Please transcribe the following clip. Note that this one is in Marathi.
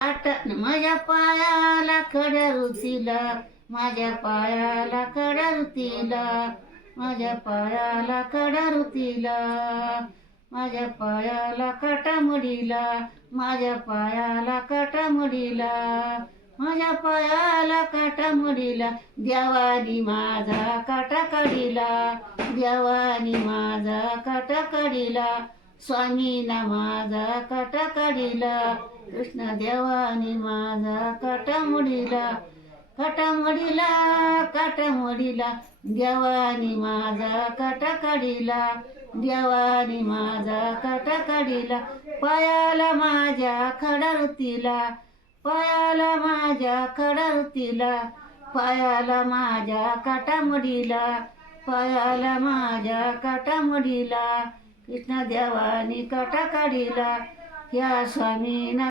माझ्या पायाला खड्या रुतीला, माझ्या पायाला खड्या रुतीला, माझ्या पायाला खड्या रुतीला, माझ्या पायाला काटा मडीला, माझ्या पायाला काटा मडीला, माझ्या पायाला काटा मडीला, देवानी माझा काटा काढिला, देवानी माझा काटा काढिला, स्वामीना माझा काटा काढिला, कृष्ण देवानी माझा काटा मडीला, काटा मडीला, काटा मडीला, देवानी माझा काटा काढिला, देवानी माझा काटा काढिला, पायाला माझ्या खडा रुतीला, पायाला माझ्या खडा रुतीला, पायाला माझ्या काटा मडीला, पायाला माझ्या काटा मडीला, कृष्ण देवानी काटा काढिला, या स्वामीना